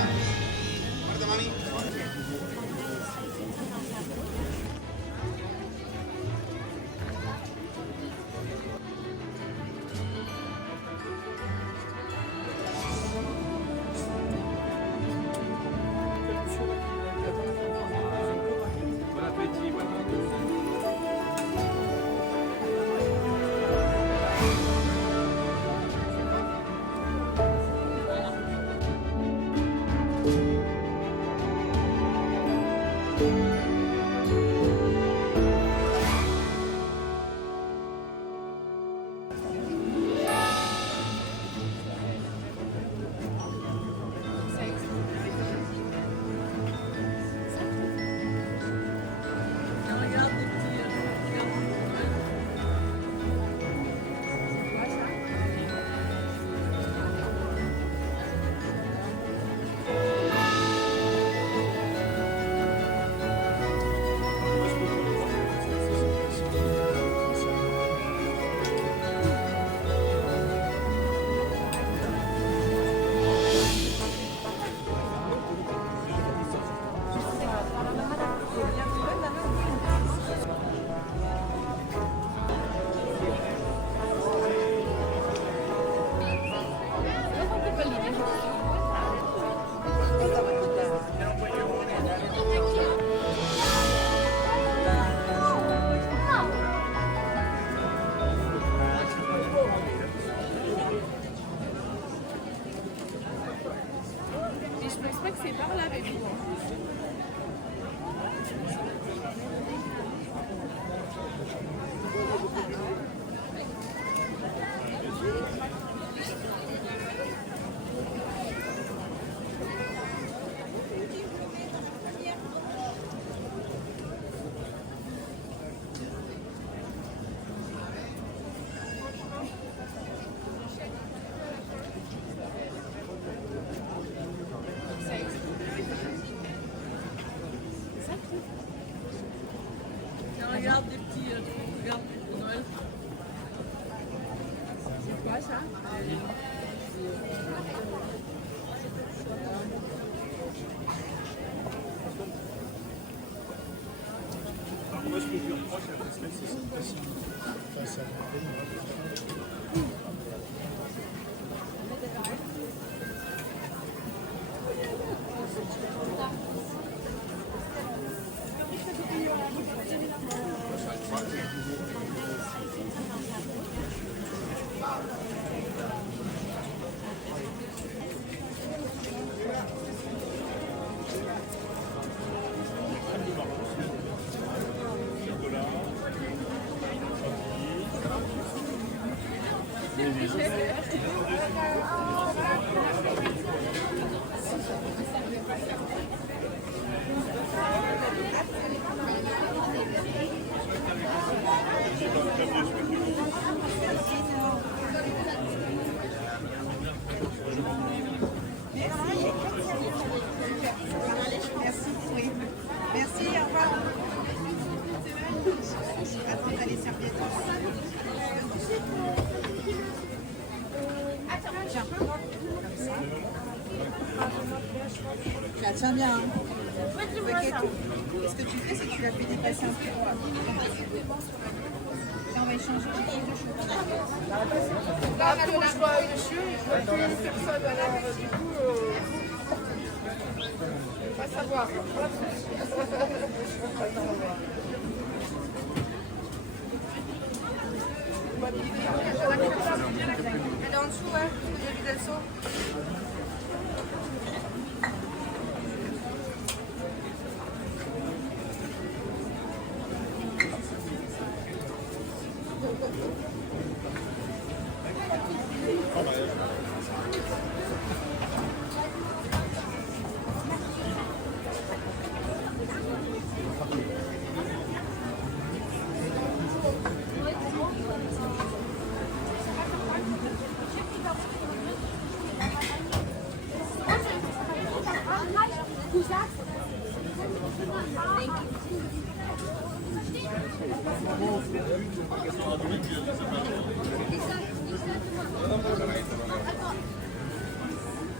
Guarda, mami. Bon appétit, bon appétit. Je pense pas que c'est par là avec vous. Tiens, regarde des petits trucs, regarde pour Noël. C'est quoi ça? Moi, je peux dire, parce que c'est facile. Face à Merci, au revoir. Après, t'as les serviettes. Tiens. Là, tiens bien. Hein. Ce que tu fais, c'est que tu la fais dépasser un peu. Là, on va échanger. Là, après, je vois une chute, je vois plus personne. Alors, du coup, pas savoir. Elle est en dessous, ouais, il y a du Delso.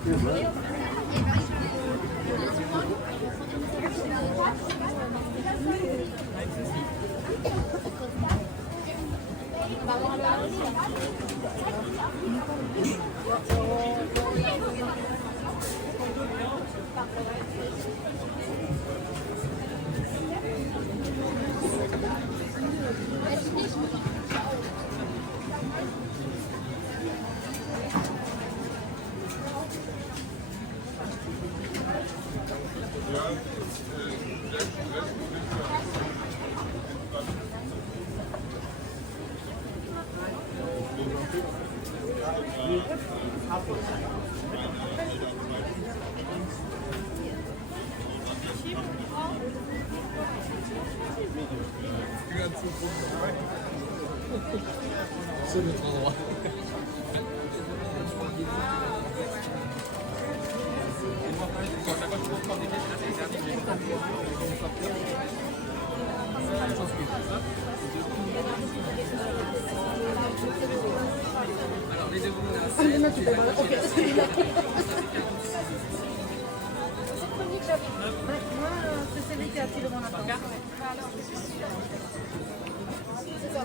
Et ben, C'est notre endroit. Moi, c'est celui qui a attiré mon attention. Ça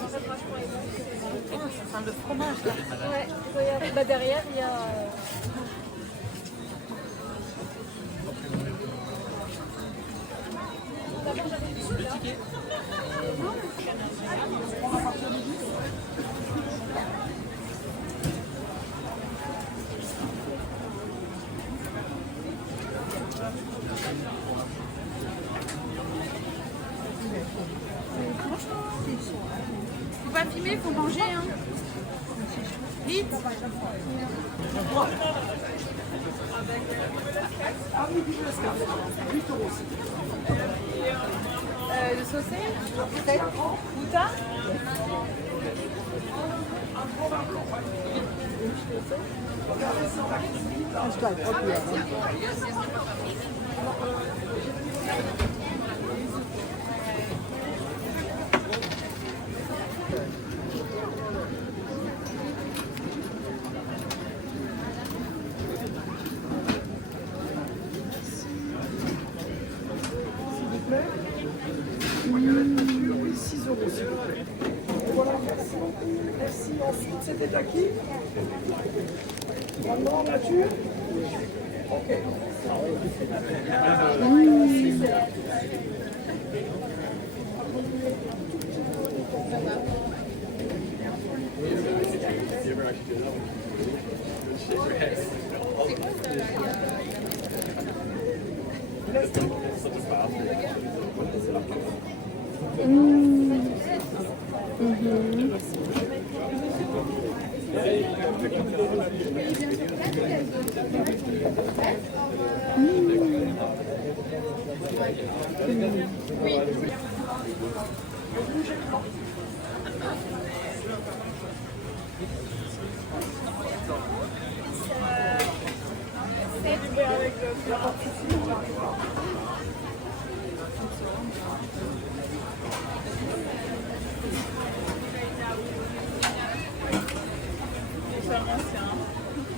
sent le fromage là. Ouais, regarde, bah derrière il y a. Faut pas filmer, faut manger hein. Vite. Le saucé peut-être. Gouta. Oui, 6 euros s'il vous plaît. Voilà, merci. Merci. Ensuite, c'était à qui? Maintenant, nature? Ok.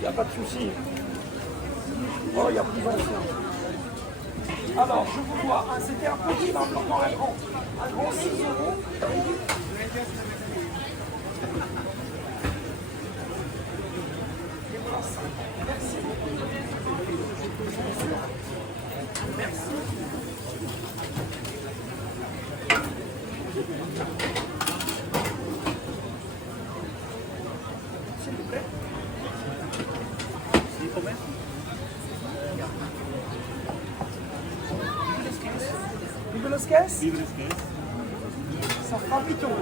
Il n'y a pas de souci. Oh, il y a plus ancien. Alors, je vous vois, c'était un petit, maintenant un grand. Un grand 6 euros. Merci. Merci. S'il vous plaît. Il faut mettre. Vive los caisses? Vive los caisses. Ça fera 8 euros.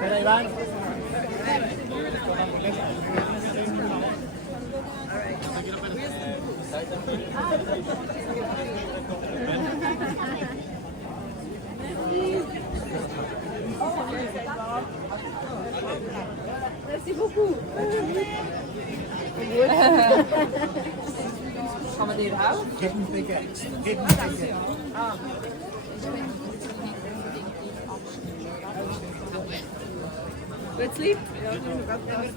Pero Iván. Merci beaucoup. Gaan we dit houden? Wil je het lief? Ja, ik weet het niet.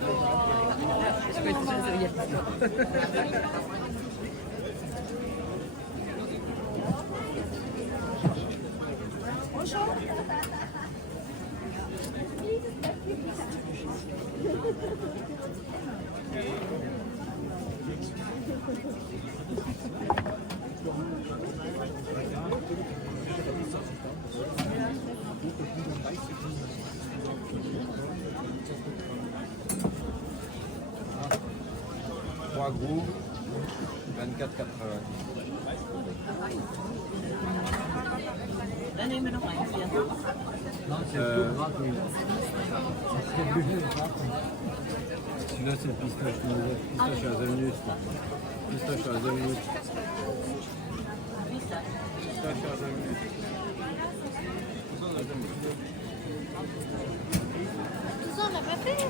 Trois gros, 24,80. Dan nemen we nog eentje. Ja. Non, c'est tout gratuit. Celui-là c'est le pistache nouveau. Pistache à 2 minutes. Pistache à 2 minutes. Pistache à 2 minutes. Tout ça, on l'a pas fait.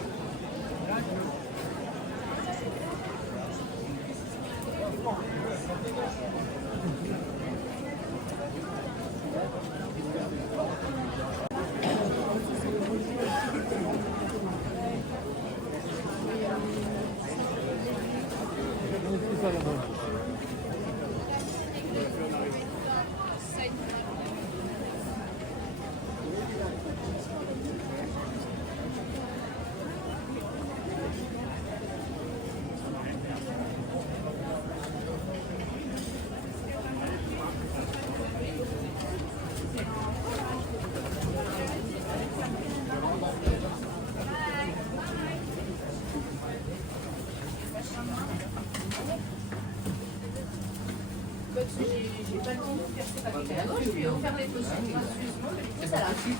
J'ai pas le temps de faire ces papiers. Non, je lui ai offert les dossiers gracieusement.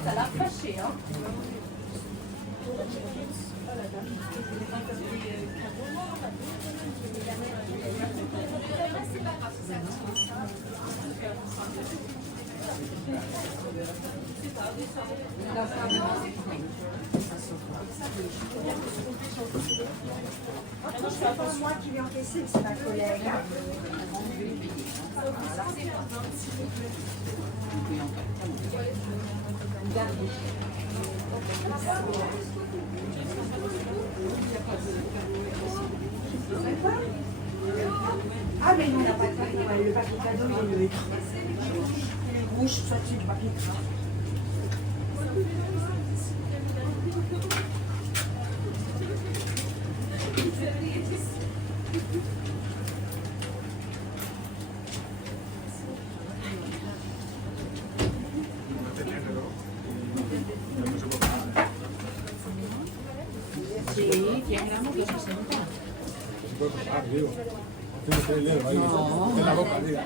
Ça l'a fâché, hein. C'est pas moi qui vais encaisser, c'est ma collègue. Ah mais nous on n'a pas de papier, le papier cadeau il est rouge, soit c'est du papier gras. Sí, tiene la moto 60. Ah, digo. Tienes que leer ahí. En la boca, diga.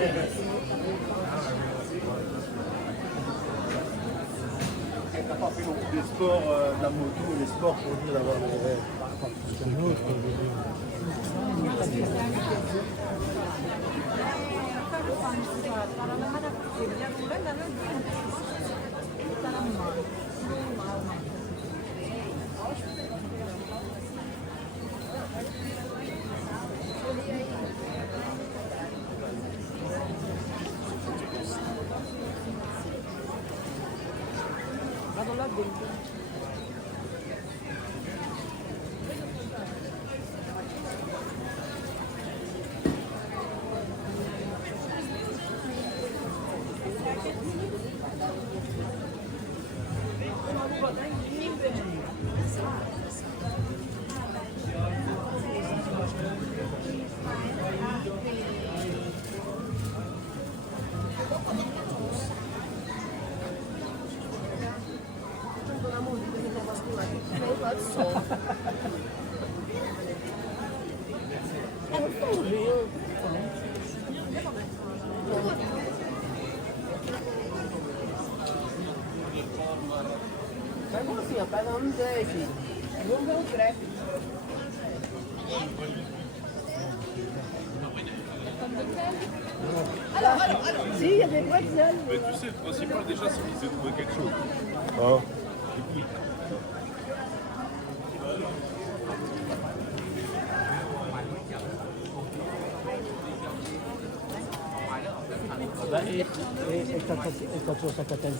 T'as pas fait non plus les sports, de la moto, les sports pour dire d'avoir des rêves. C'est un autre. Vai mocinha, pega um deles. Vamos ver o crepe. Alors, si, il y a des bretzels. Mais tu sais, le principal déjà, c'est qu'ils aient trouvé quelque chose. Ah. E quand tu as sa catane,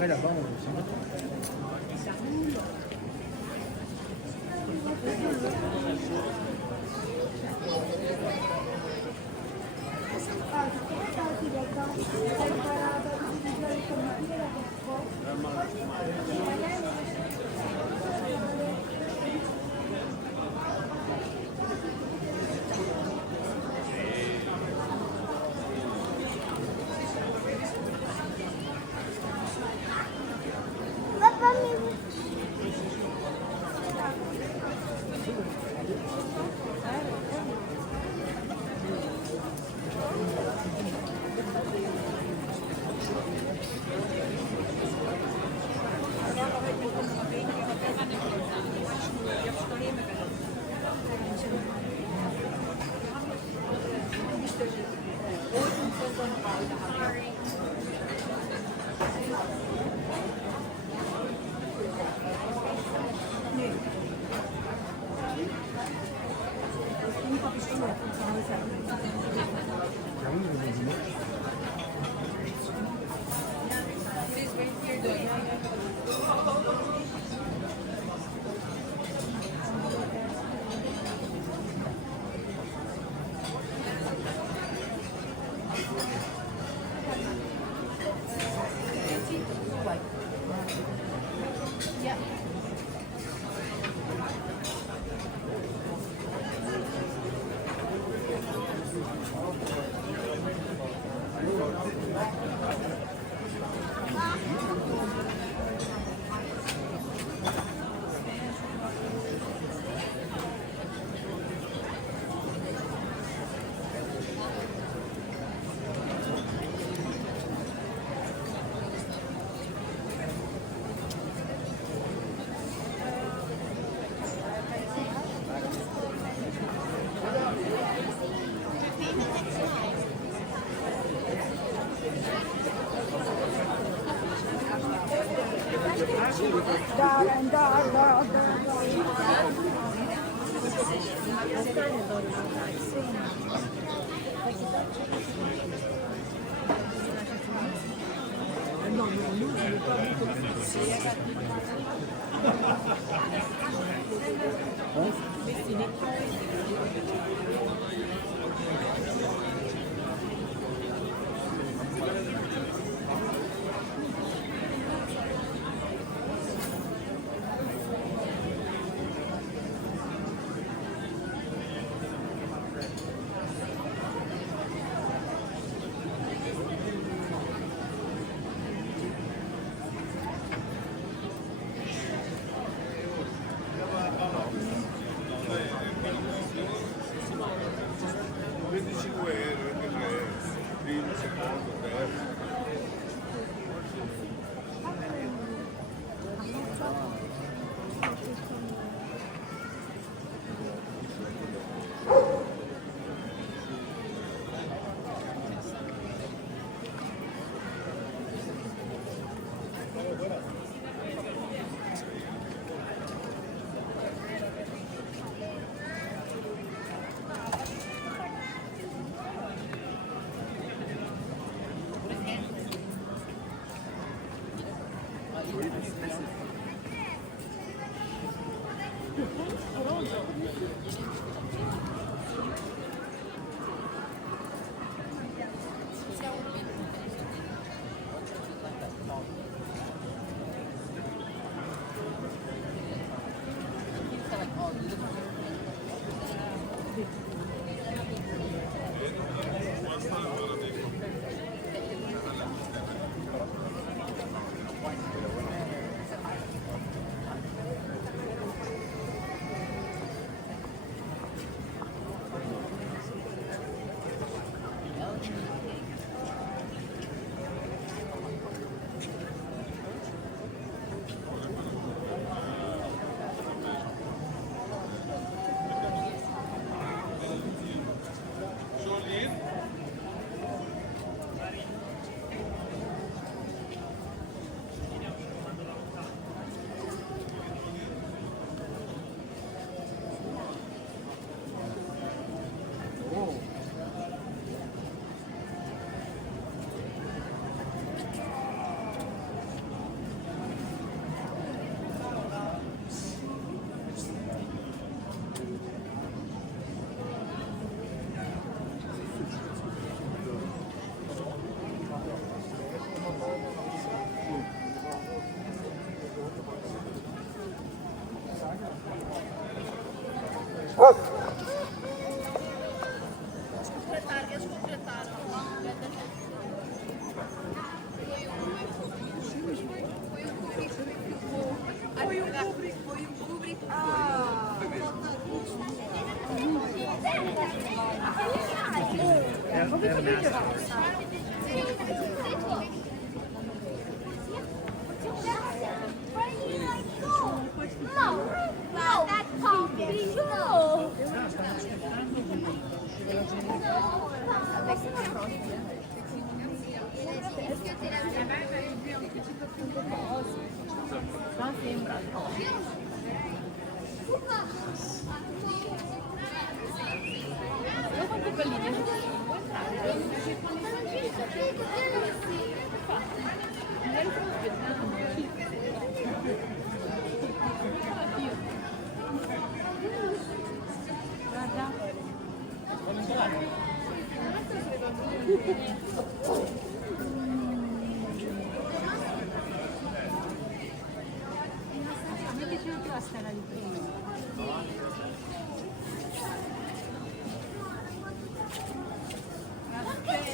Après là-bas,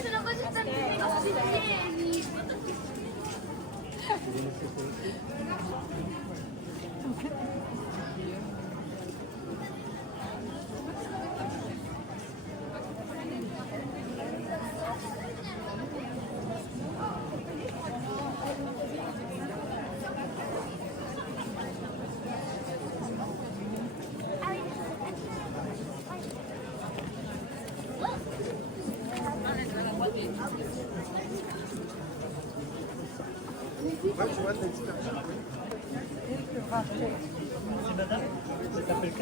Sono così tanti negozi pieni. Ouais, tu vois, t'as une super. C'est madame, ça s'appelle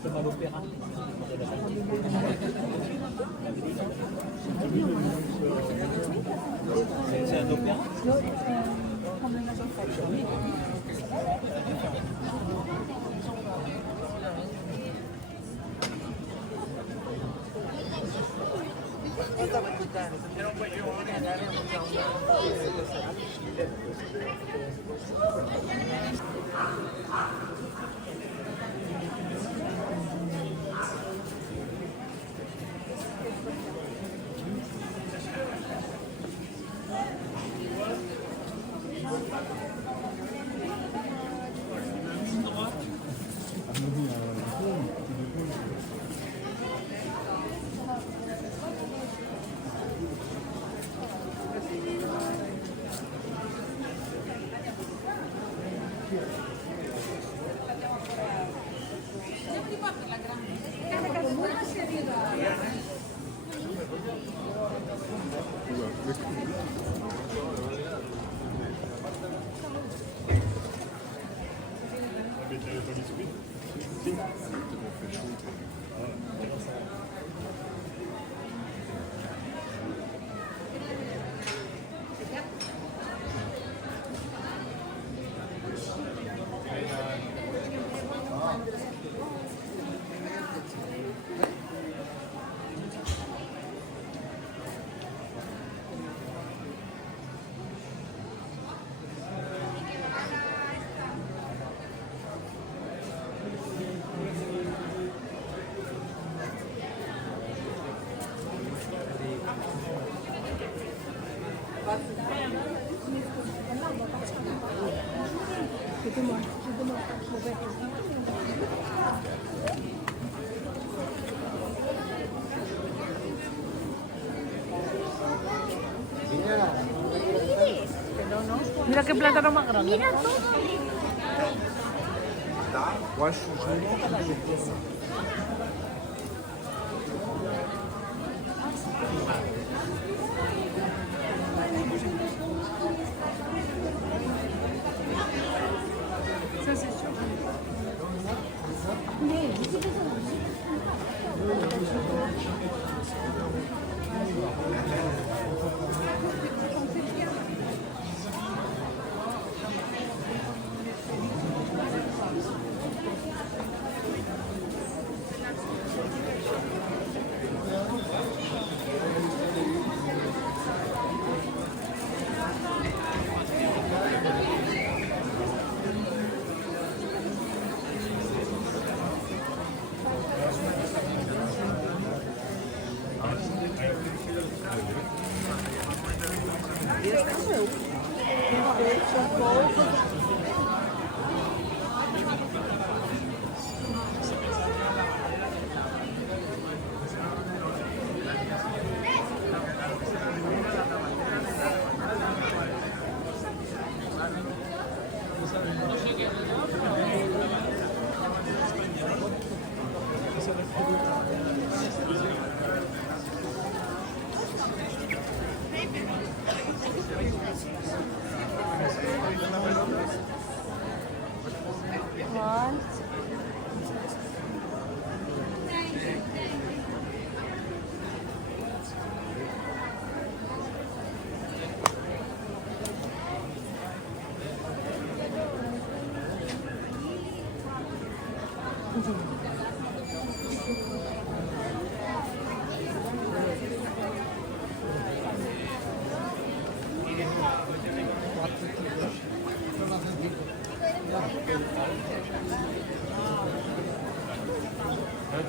c'est à l'opéra. C'est un opéra. Mira qué plátano más grande. Mira todo.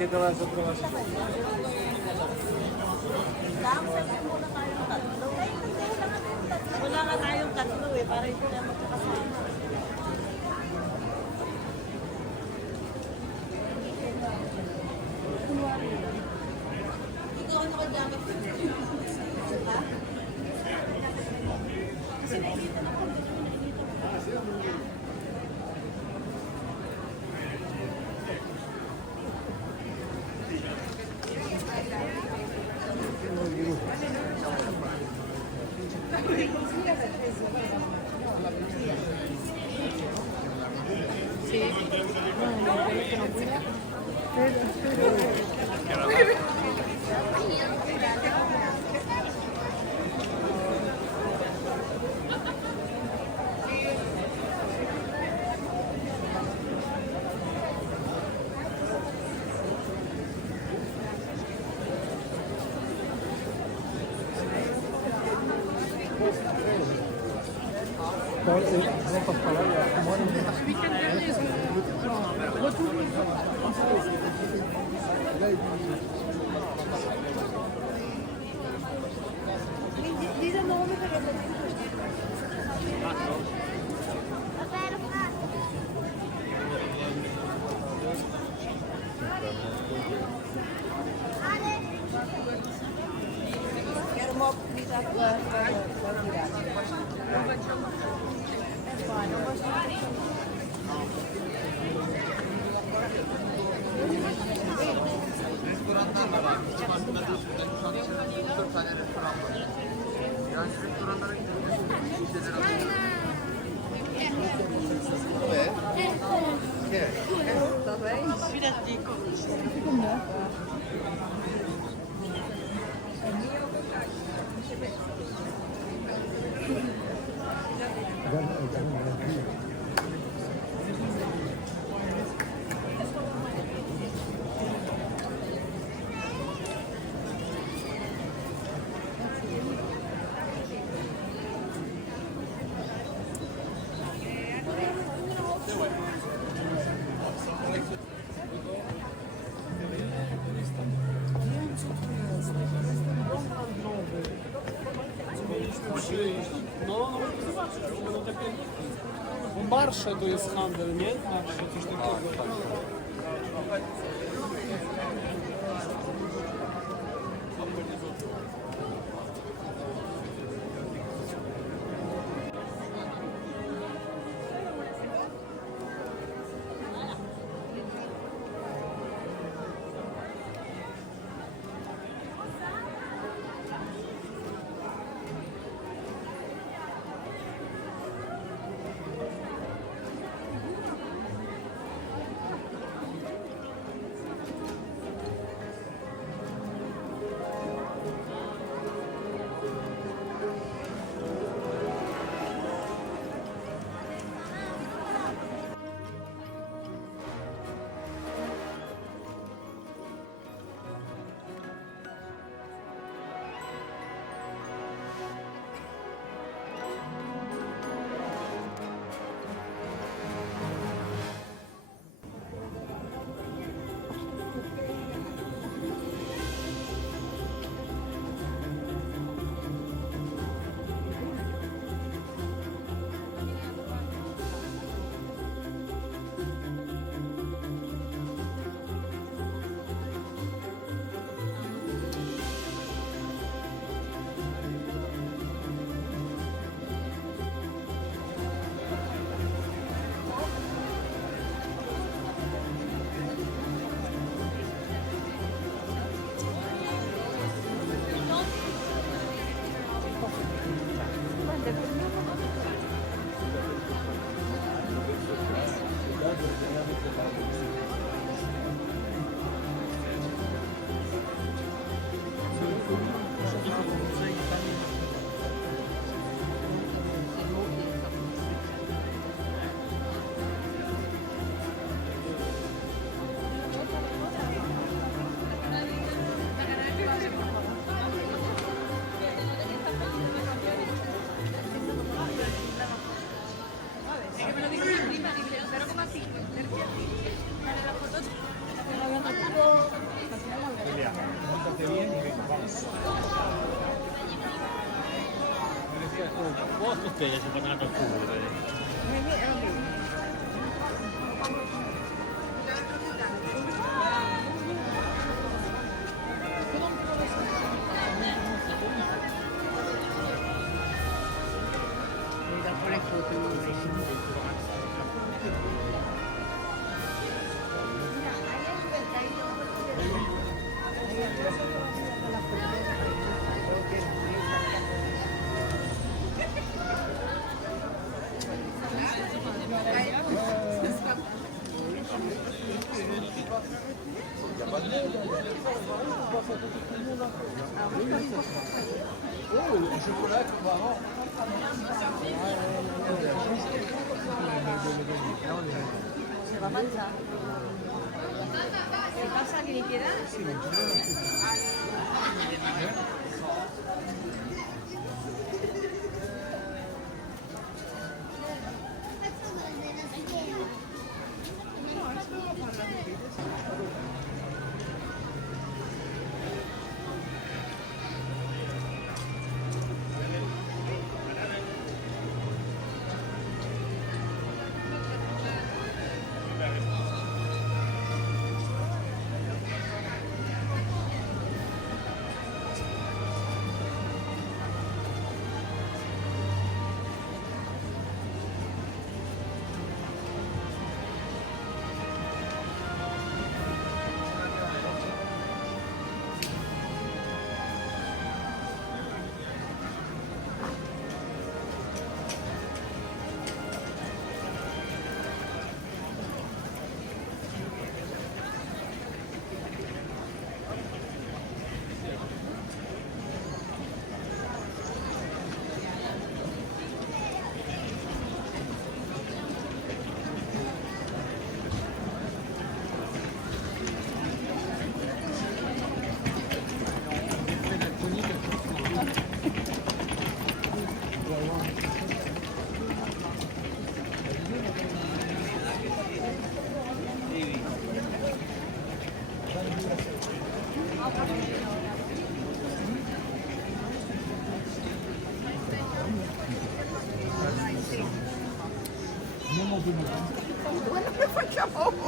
Dito lang sa promo. Wala nga tayong tatlo eh, para ito na magkakasama. Ikaw ano ka gamit? Ha? Kasi nakikita na ko. Thank you. No, zobaczyć, bo będą takie... Bo marsze to jest handel, nie? Marsze, coś takiego. Posto spiega se bagnato al culo. Oh, le chocolat comme avant. Se va a mangiare. ¿Qué pasa? ¿Que le queda?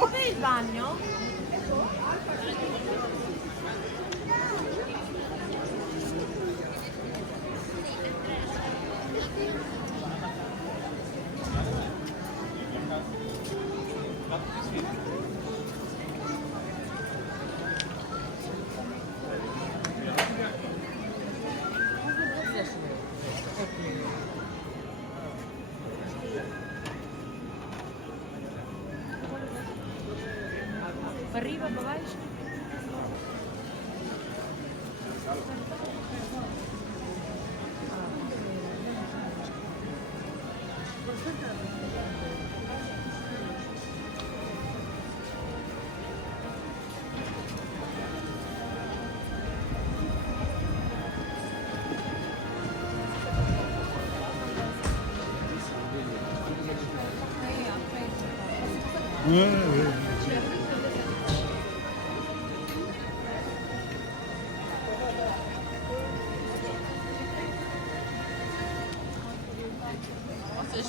Dov'è il bagno? Arriba, baixo.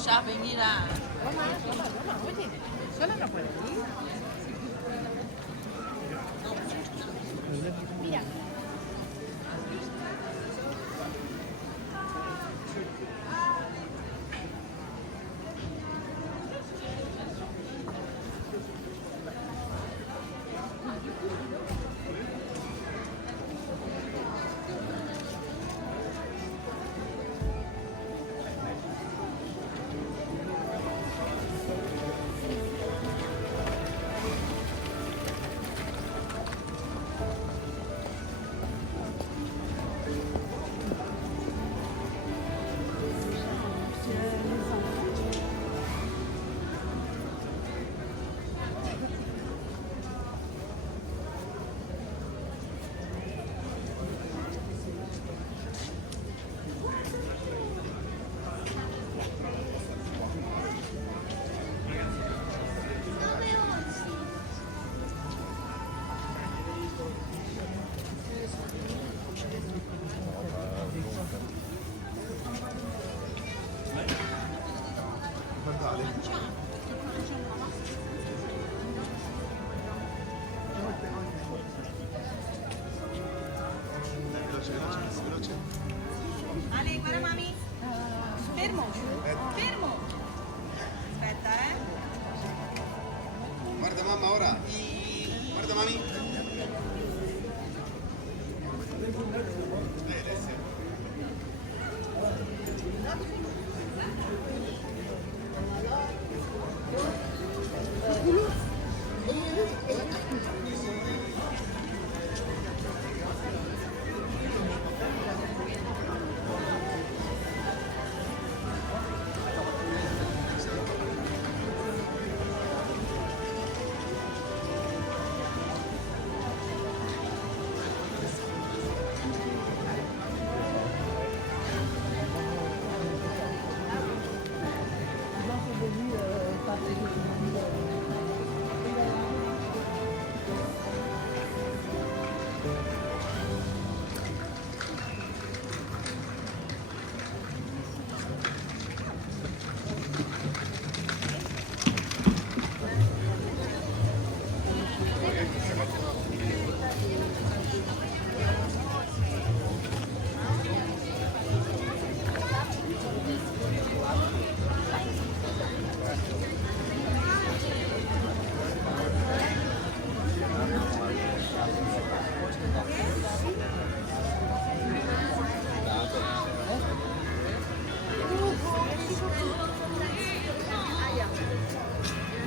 Shopping, mira. Oye, ¿solo no puede ir? Mira.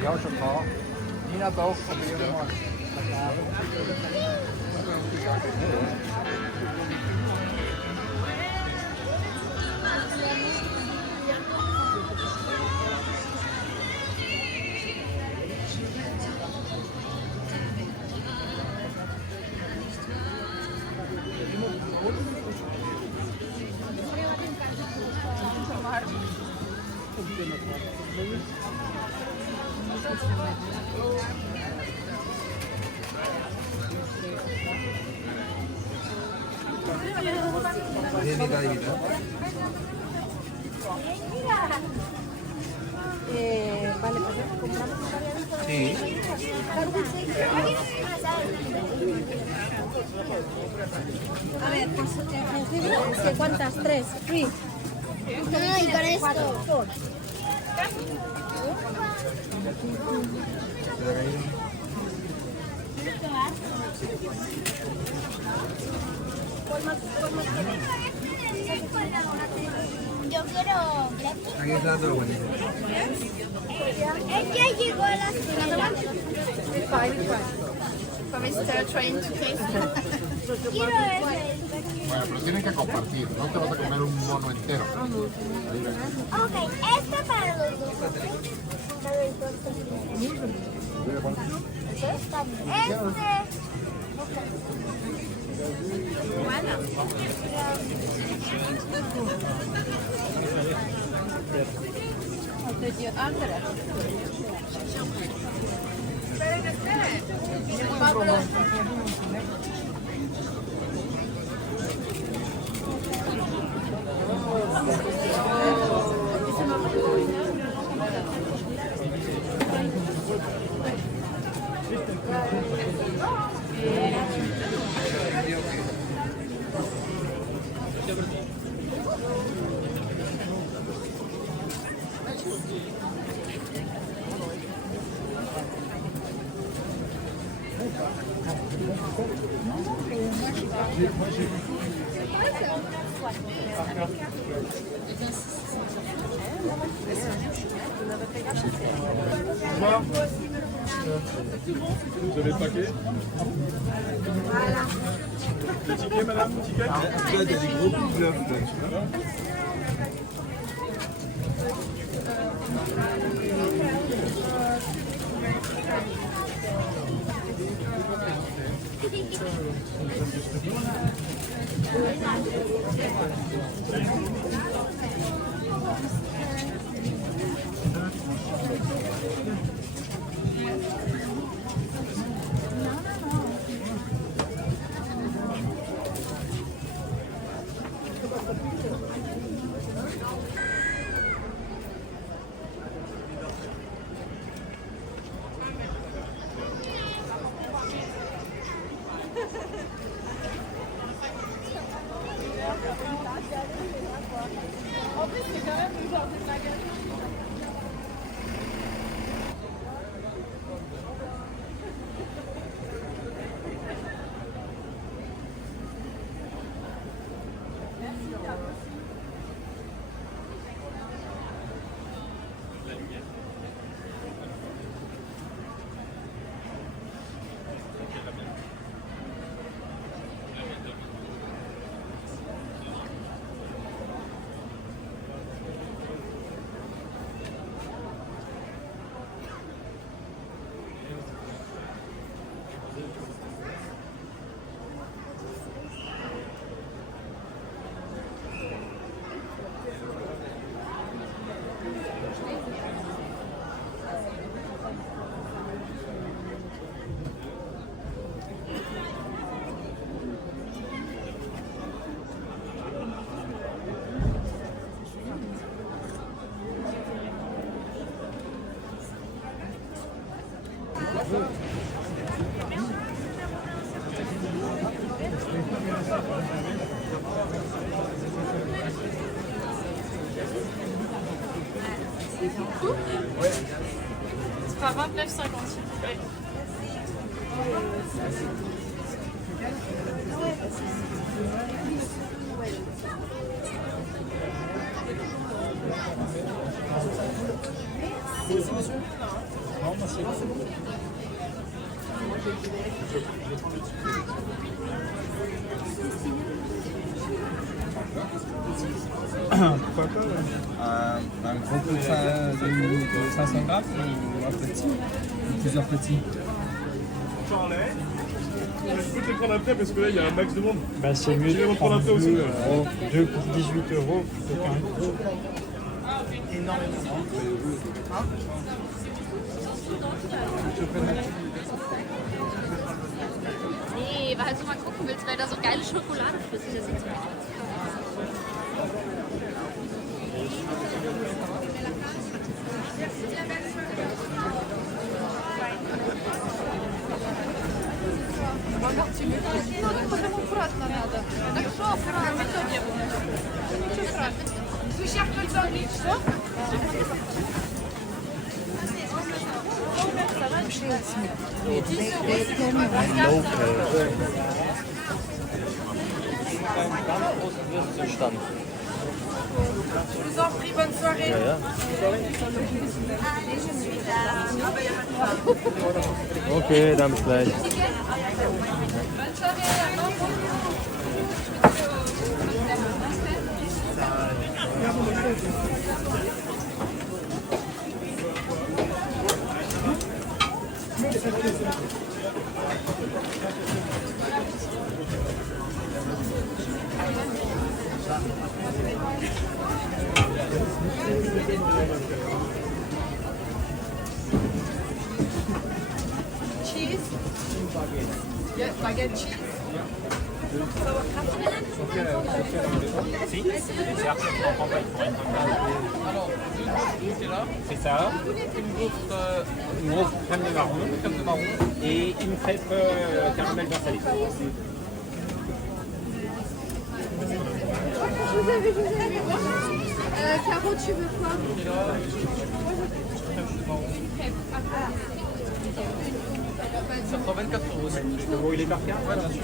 Ja, schon klar. Nina Bauch probieren wir mal. Vieni Davide. Vale, pues compramos una variante. Sì. A ver, pues, ¿cuántas? ¿Tres? ¿Three? No, y con esto. Four. Yo quiero Black. Aquí está todo bueno. Es que llegó a la cena. Mr. trying to taste. Quiero ese. Bueno, pero tienen que compartir, no te vas a comer un mono entero. Ok, este para los dos. Para los dos. Vous avez le paquet? Voilà. Le ticket, madame, le ticket? Tu as des gros coups de l'œuf, là, tu vois. Ce sera 29,50. Merci, monsieur. Non, moi c'est bon. Pourquoi pas, ouais. Un gros pot de 500 grammes ou un petit ou plusieurs petits. Je peux te les prendre après parce que là il y a un max de monde. Bah, c'est mieux Je vais de les reprendre prendre après aussi. 2 pour 18 € plutôt qu'un gros. Nee, weil du mal gucken willst, weil da so geile Schokoladeflüsse sind. Je vous en prie, bonne soirée. Okay, dann bis gleich. Cheese. Yeah, baguette cheese. C'est ça. Une grosse crème de marron et une crêpe caramel beurre salé. Caro, tu veux quoi? Ça prend 24 € aussi. Je peux brûler par carte? Ouais, bien sûr.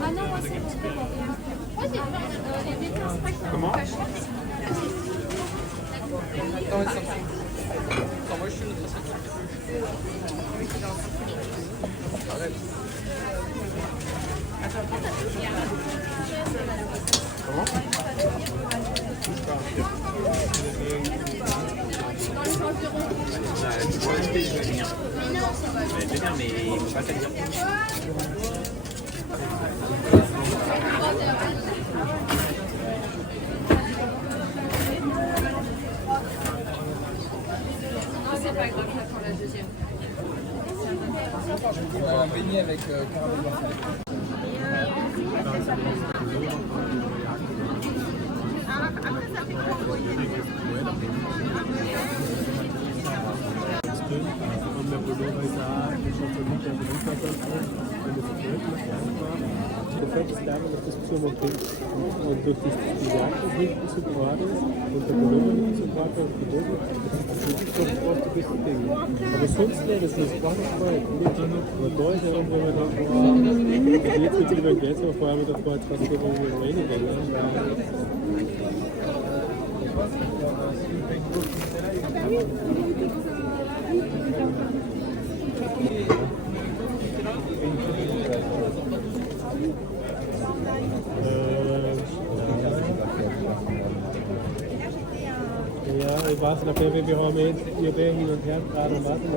Ah non, moi c'est bon. Comment? Un beignet avec caramel beurre salé. Gefällt es daran, dass das Zimmer bringt und durch das Design nicht ein bisschen gerade ist und der Belohnung nicht so gerade und geduldet. Das ist schon fast das beste Ding. Aber sonst wäre das nicht gar nicht weit. Aber da ist ja dann, wenn man da jetzt wird es wieder ein Geld, aber vorher haben wir davor jetzt fast so weniger. Ja, ich weiß nicht, wir haben jetzt hier hin und her gerade und warten.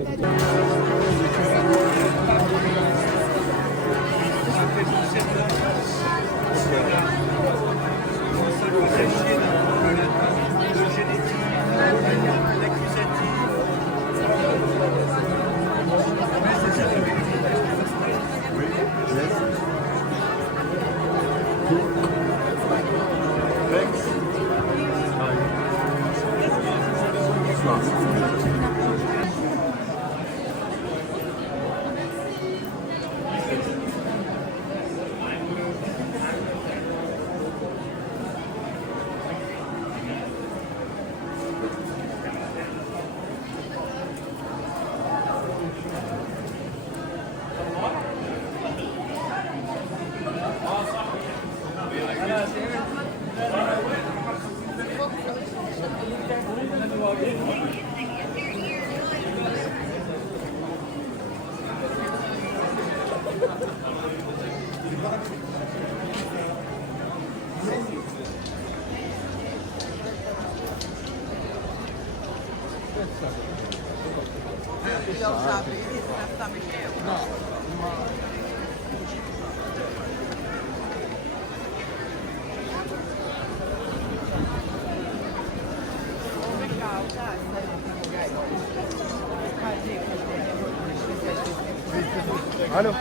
Allô.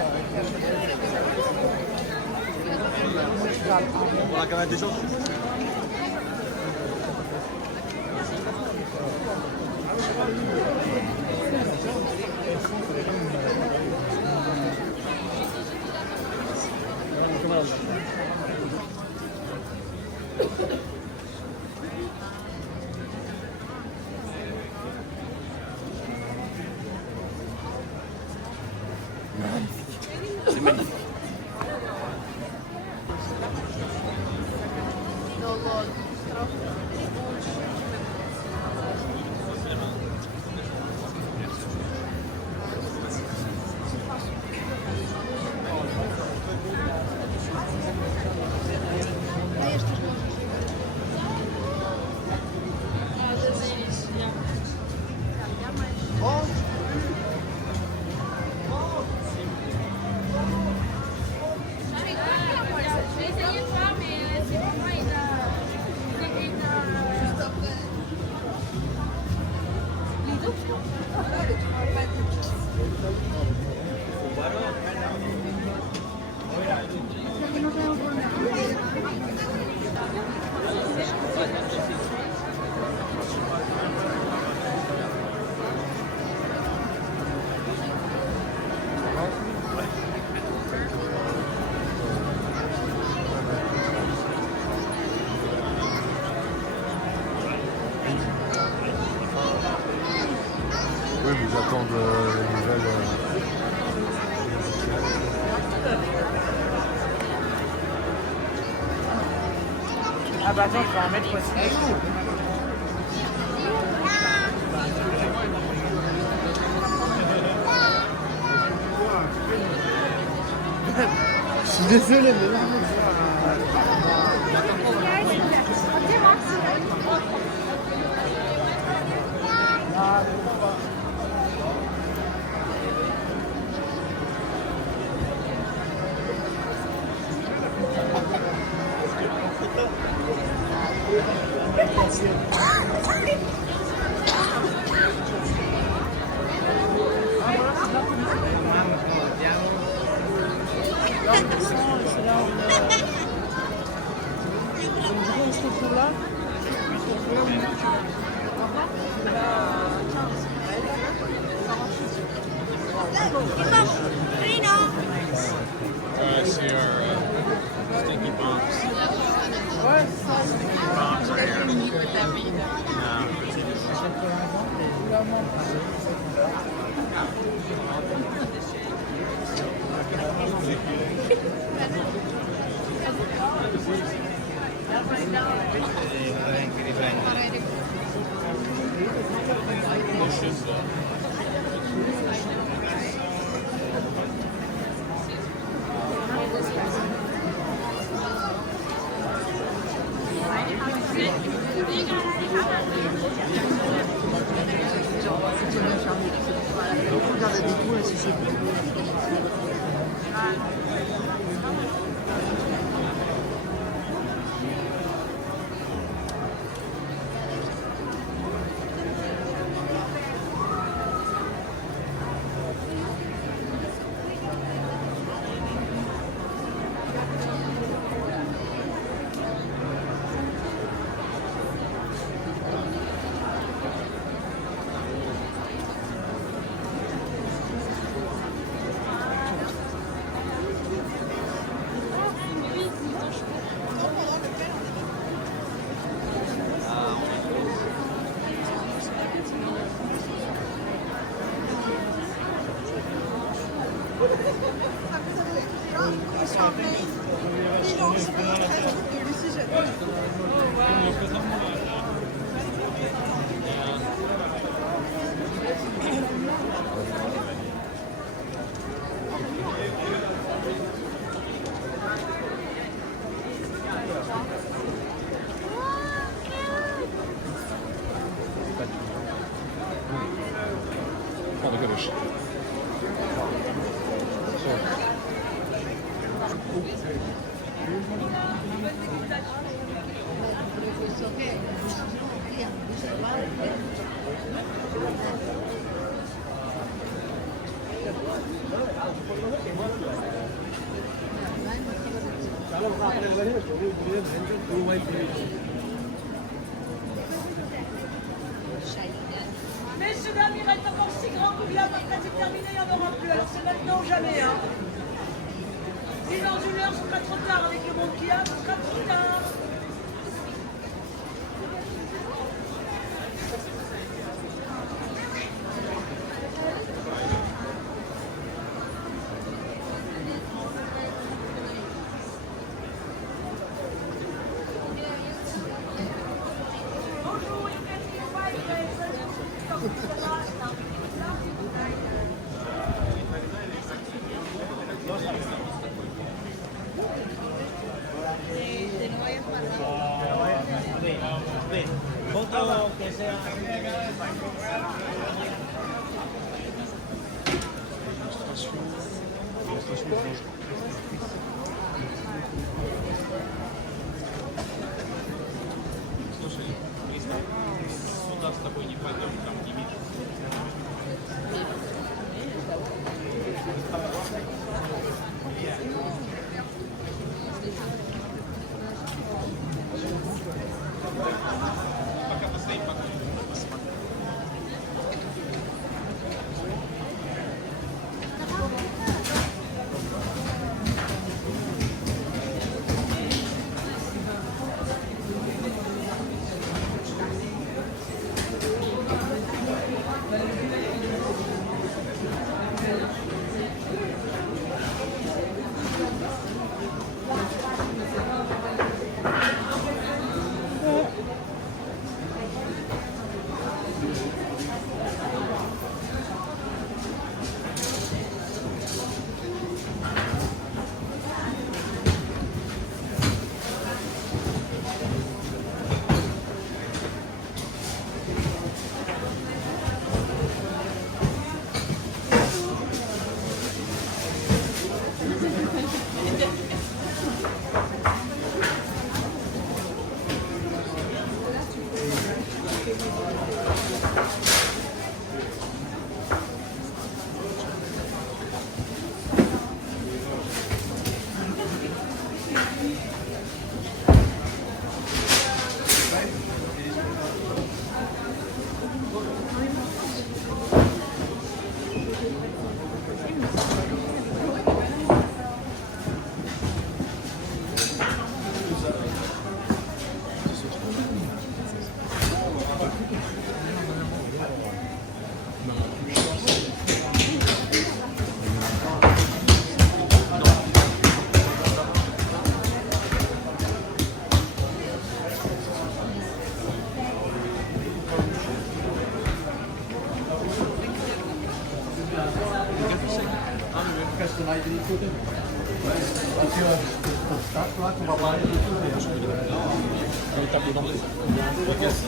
On a quand même des gens. C'est magnifique. J'ai essayé de voir, mais c'est pour moi, il Oui, mais j'attends les nouvelles. Ah bah attends, je vais en mettre aussi. Je suis désolé, mais là, C'est Sticky Bombs. Sticky Bombs are here. Messieurs, dames, il reste encore 6 grands bouts là, après c'est terminé, il n'y en aura plus. Alors c'est maintenant ou jamais. Hein. Si dans une heure, ce sera trop tard avec le monde qu'il y a, ce sera trop tard. Foto que sea. Сюда с тобой не пойдем, там не видно.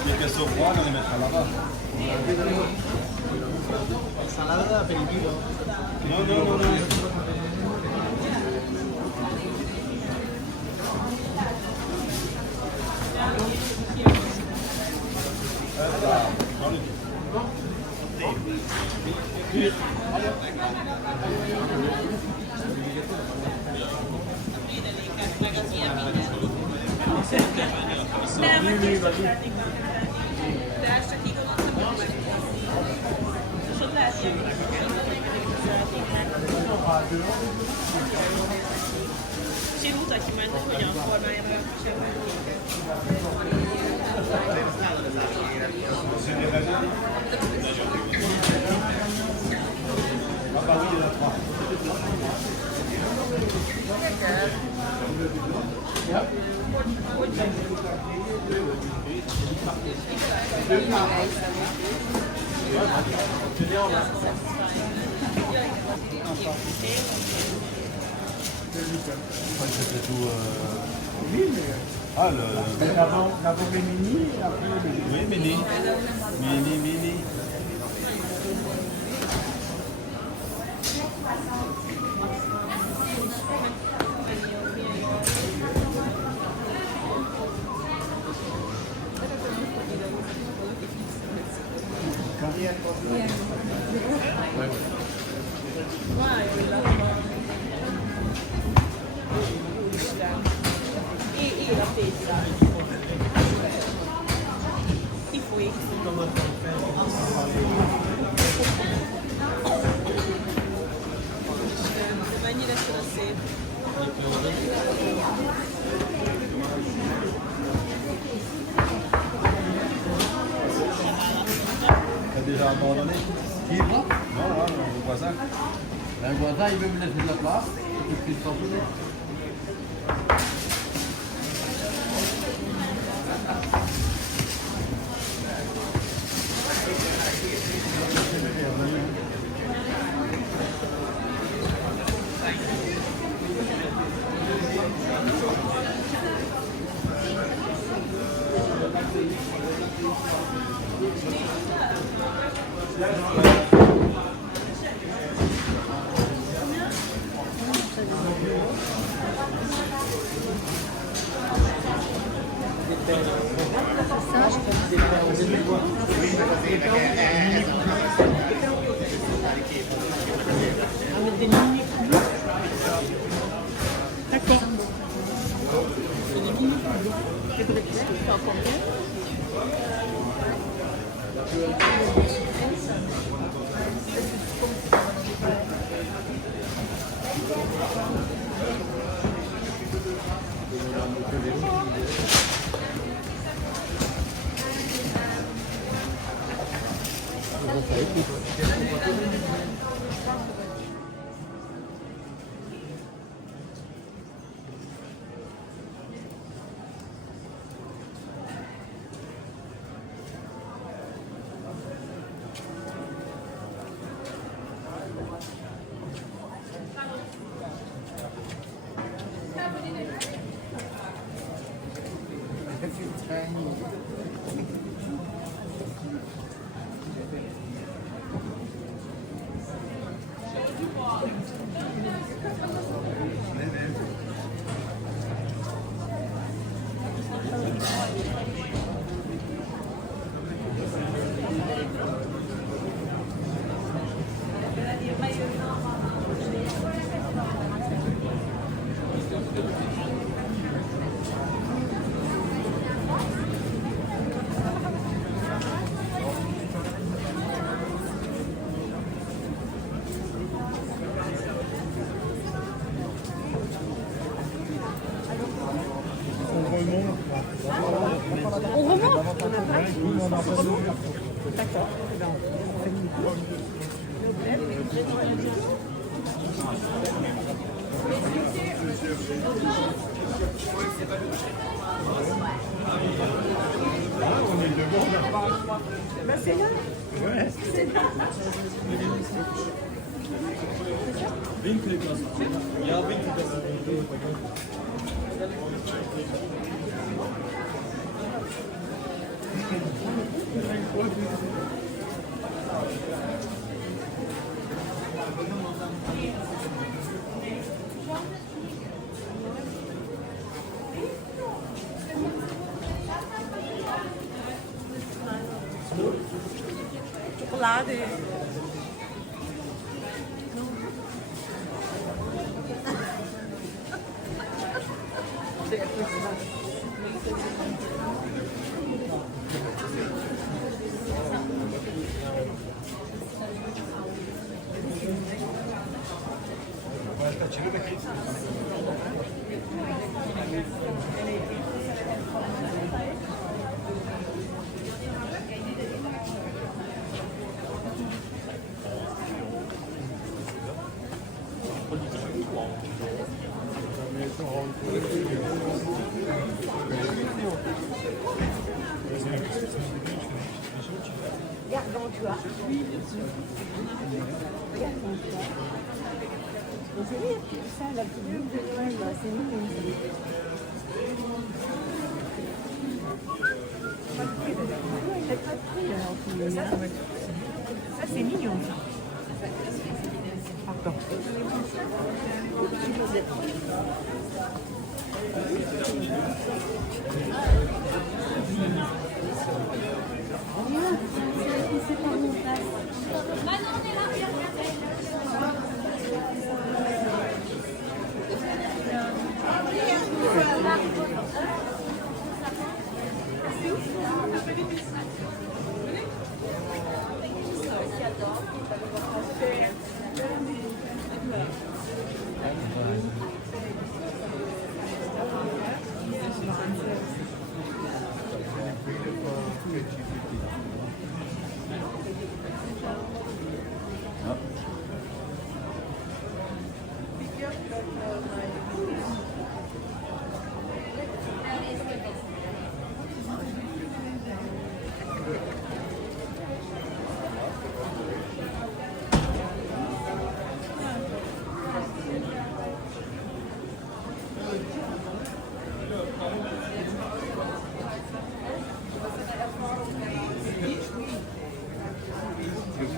Les questions froides, on les mettra là-bas. Ensalada de aperitivo. Non, non, non, non. C'était tout. Ah, D'abord les mini, et après les oui, mini. Mini, mini. E la pezza. I fruits. Domani laisse la sera. T'as déjà abandonné? Qui? Non, non, le voisin. Le voisin, il veut me laisser de la place. Je suis sans doute. On remonte. D'accord. Ben c'est là. Ouais. C'est là. Winkelgasse. Ja, Winkelgasse. Chocolade. Regarde dans toi. Oui, bien sûr. Regarde dans toi. Mais c'est bien, ça, la petite boule de Noël, là, c'est mignon. Il n'a pas de prix, alors. Ça, c'est mignon, ça. Pardon. C'est pas bon.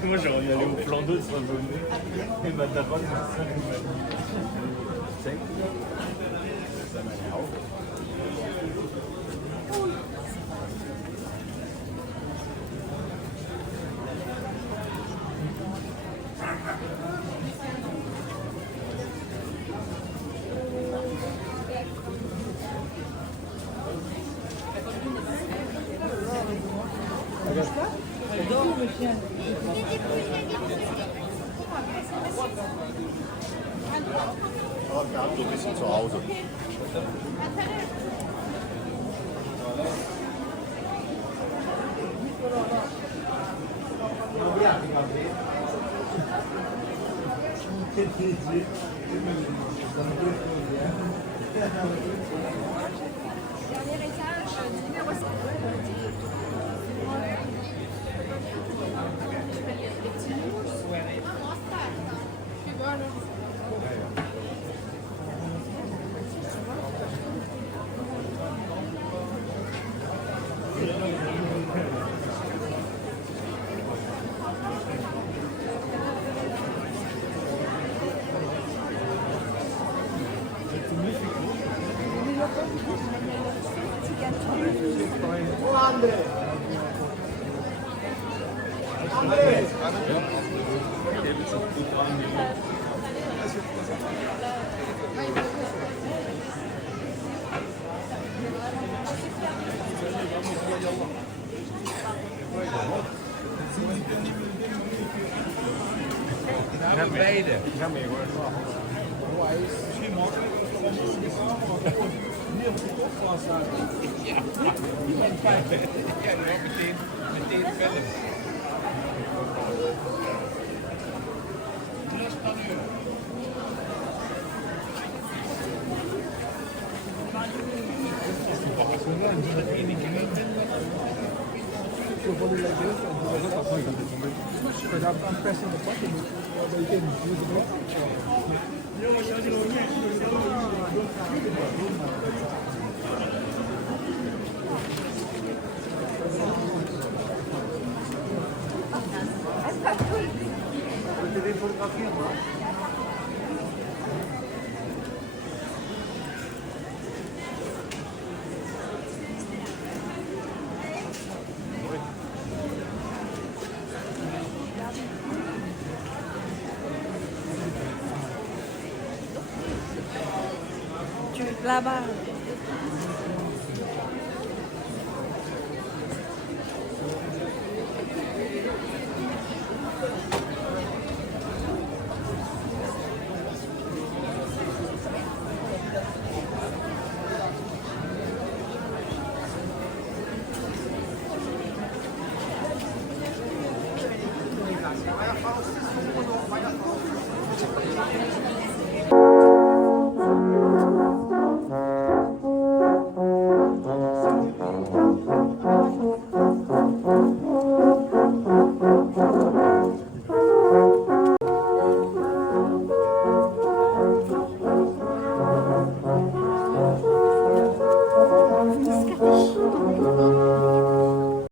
Moi, j'aurais dû aller au plan d'eau de s'abonner. Et ma tabac, c'est ça, ça m'a l'air. Aber wir haben so ein bisschen zu Hause. Dernier étage, numéro 5. We gaan beide. We gaan mee hoor. Misschien makkelijk. Niet op de kop gaan staan. Ja, die wordt meteen verder. Là-bas. Thank you.